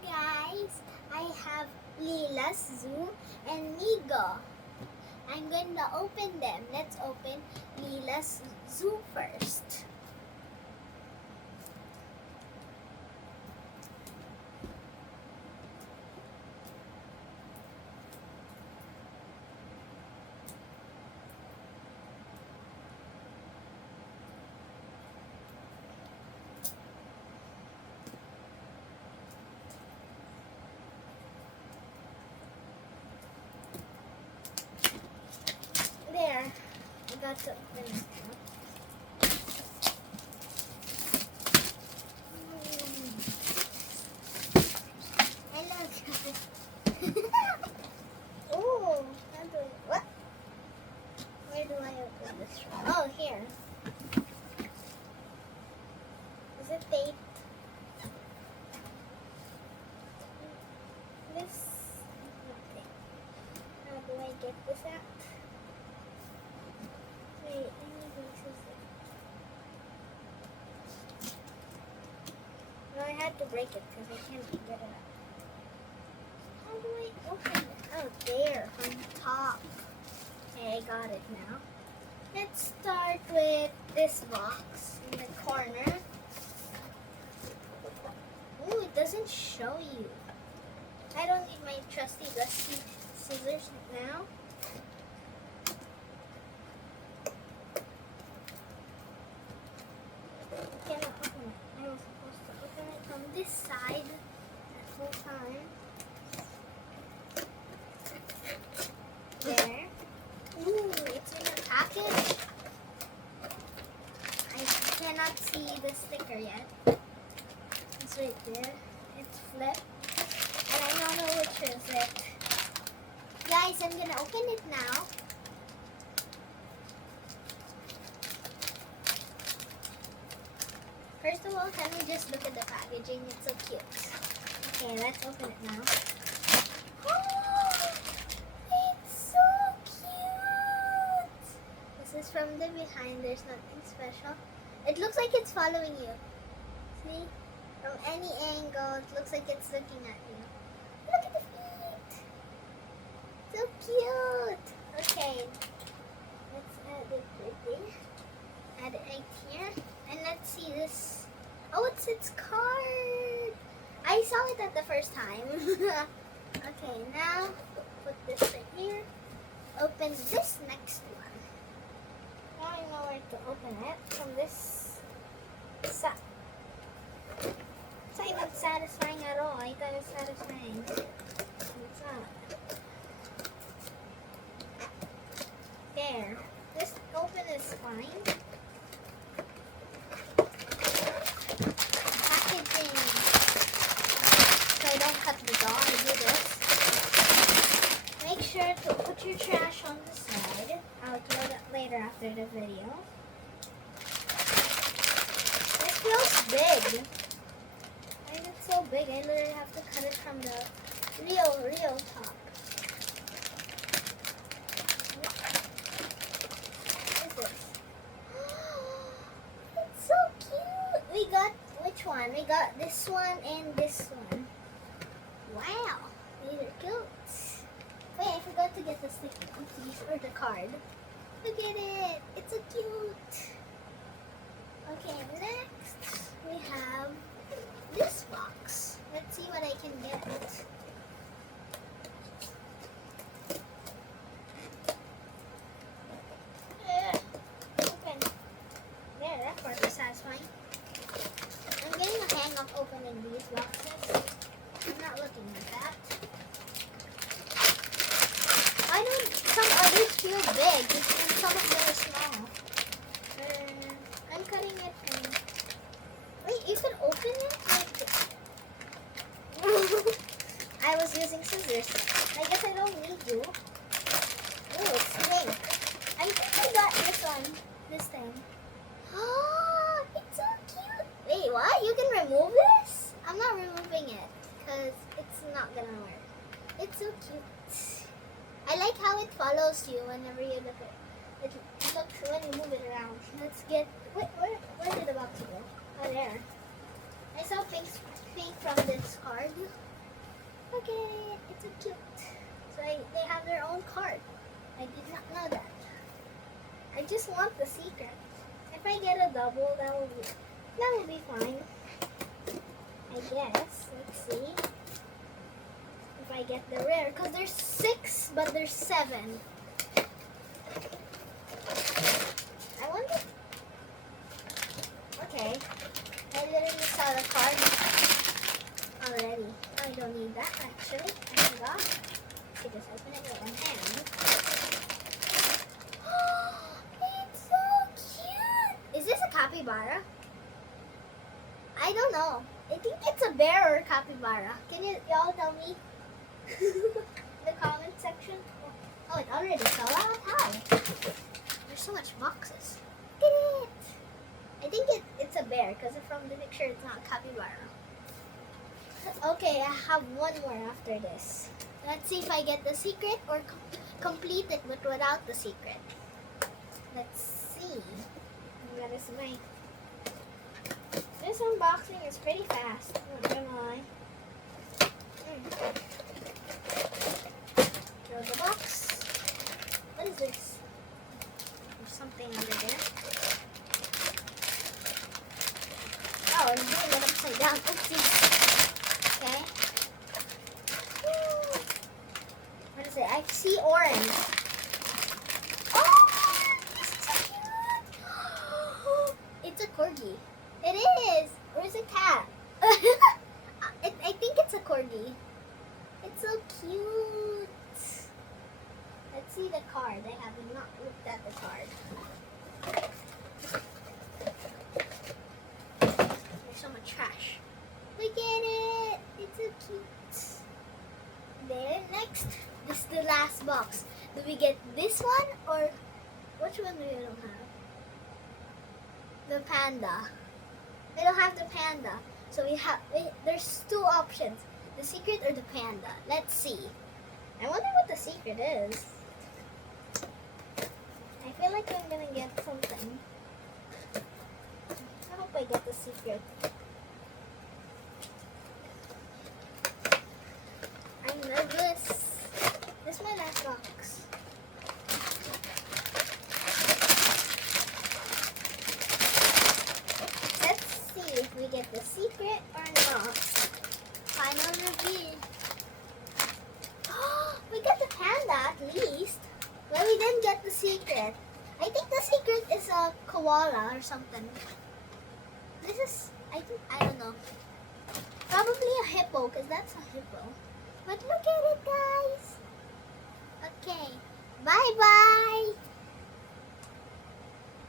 guys, I have Lilla's Zoo and Migo. I'm going to open them. Let's open Lilla's Zoo first. There, I got to open it now. Hello, guys. Oh, how do I, what? Where do I open this from? Oh, here. Is it taped? This, okay. How do I get this out? Wait, I need this. No, I had to break it because I can't get it out. How do I open it? Oh, there, on top. Okay, I got it now. Let's start with this box in the corner. Ooh, it doesn't show you. I don't need my trusty dusty scissors now. Cannot open it. I was supposed to open it from this side at full time. There. Ooh, it's in a package. I cannot see the sticker yet. It's right there. It's flipped. And I don't know which is it. Guys, I'm gonna open it now. First of all, can we just look at the packaging? It's so cute. Okay, let's open it now. Oh, it's so cute! This is from the behind. There's nothing special. It looks like it's following you. See? From any angle, it looks like it's looking at you. Look at the feet! So cute! Okay, let's add it quickly. Add it right here. And let's see this. Oh, it's its card. I saw it at the first time. Okay, now put this right here. Open this next one. Now I know where to open it from this side. It's not even satisfying at all. I thought it was satisfying. It's not. There. This open is fine. So I don't cut the doll, I do this. Make sure to put your trash on the side. I'll upload it later after the video. It feels big. Why is it so big? I literally have to cut it from the real top. What is this? It's so cute. We got which one? We got this one and this one. Wow, these are cute. Wait, I forgot to get the sticker, or the card. Look at it. It's so cute. Okay, next we have this box. Let's see what I can get. Open. There, that part is satisfying. I'm getting a hang of opening these boxes. I'm not looking at that. Why don't some others feel big and some of them are small? I'm cutting it and... Wait, you can open it like this. I was using scissors. I guess I don't need you. Oh, it's pink. I think I got this one. This thing. Oh, it's so cute. Wait, what? You can remove this? I'm not removing it because it's not gonna work. It's so cute. I like how it follows you whenever you look at it. It looks when you move it around. Let's get. Wait, where did the box go? Oh, there. I saw pink from this card. look at it. It's so cute. So they have their own card. I did not know that. I just want the secret. If I get a double, that will be fine. I guess. Let's see. If I get the rare, because there's 6, but there's 7. I wonder. Okay. I literally saw the card already. I don't need that actually. I forgot. You just open it with one hand. It's so cute! Is this a capybara? I don't know. I think it's a bear or a capybara. Can y'all tell me? In the comment section. Oh, it already fell out? How? There's so much boxes. Look at it! I think it's a bear because from the picture it's not capybara. Okay, I have one more after this. Let's see if I get the secret or complete it but without the secret. Let's see. That is my... This unboxing is pretty fast. Not gonna lie. Throw the box. What is this? There's something under there. Oh, I'm doing it upside down. Oopsies. Okay. What is it? I see orange. Oh, this is so cute. It's a corgi. It is. Where's a cat? I think it's a corgi. It's so cute. Let's see the card. I have not looked at the card. There's so much trash. Look at it. It's so cute. There. Next. This is the last box. Do we get this one or which one do we don't have? The panda. We don't have the panda. So there's 2 options. The secret or the panda. Let's see. I wonder what the secret is. I feel like I'm gonna get something. I hope I get the secret. I'm nervous. This is my last box. Let's see if we get the secret or not. Final reveal. Oh, we got the panda at least. But we didn't get the secret. I think the secret is a koala or something. This is, I don't know. Probably a hippo because that's a hippo. But look at it, guys. Okay. Bye-bye.